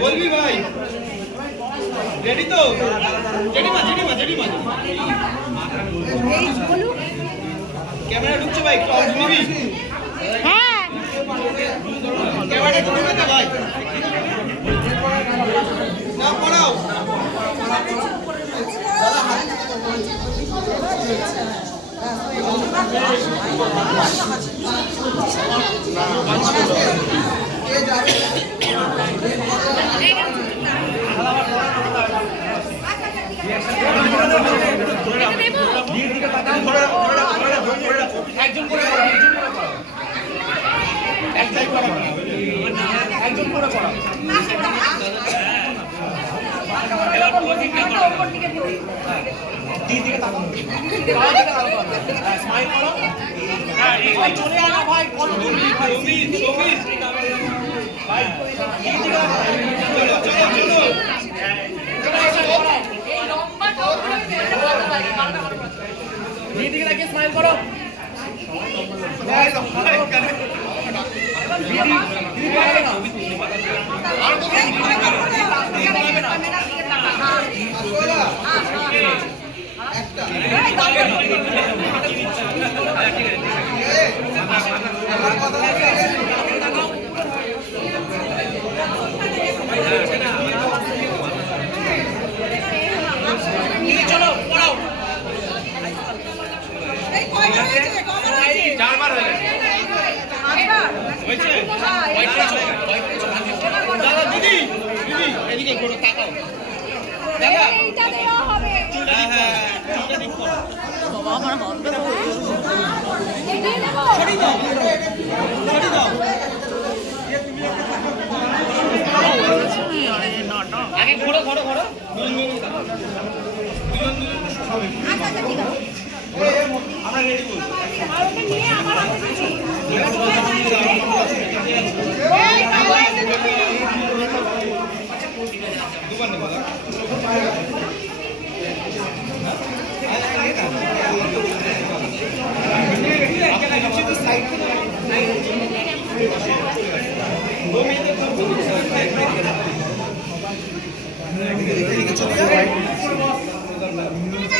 বলবি ভাই রেডি তো জেডিমা ক্যামেরা ঢুকছে ভাই একটু অফ নিবি হ্যাঁ ক্যামেরা ঢুকবে না ভাই না পড়াও একজন করে পড়া দিদিকে তাকাও স্মাইল করো ভাই চলে আনা ভাই কত দূর ভাই সমিত ভাই দিদিকে চলো এই লম্বা টোপটা দিদিকে লাগিয়ে স্মাইল করো ভাই চলো পড়াও চারবার হয়েছে দাদা দিদি এদিকে ঘুরে তাকাও দাদা এইটা দেওয়া হবে হ্যাঁ চুলটা ঠিক করো বাবা আমার হাত ব্যথা ছড়ি দাও আগে ঘোরো আমরা রেডি করি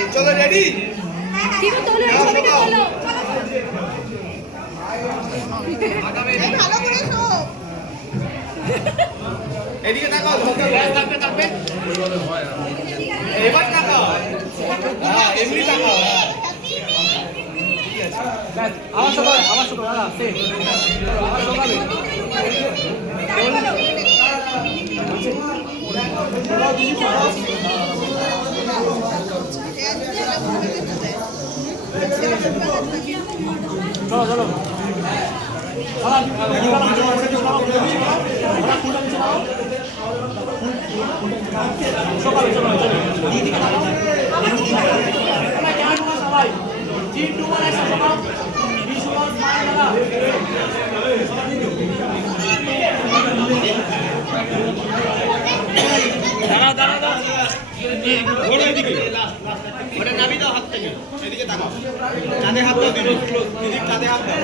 চলো রেডি এদিকে তাকাও থাকবে এবার তাকাও হ্যাঁ এমনি তাকাও আমার সবাই দাদা সে আমার সবাই চলো সকালে সবাই দাঁড়া ওটা নাবি দাও হাত থেকে এদিকে তাকাও কাঁধে হাত দাও দিদি কাঁধে হাত দাও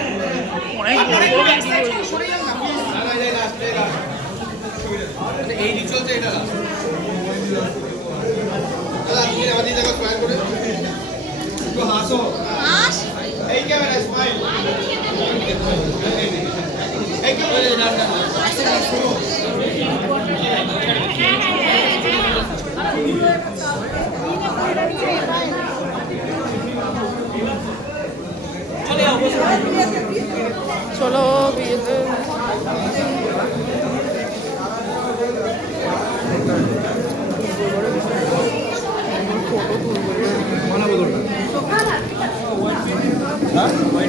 এই রিচুয়াল এটা আপনি আমাদের জায়গা স্মাইল করে একটু হাসো এই ক্যামেরা স্মাইল এই ক্যামেরা চলো বিয়েতে হ্যাঁ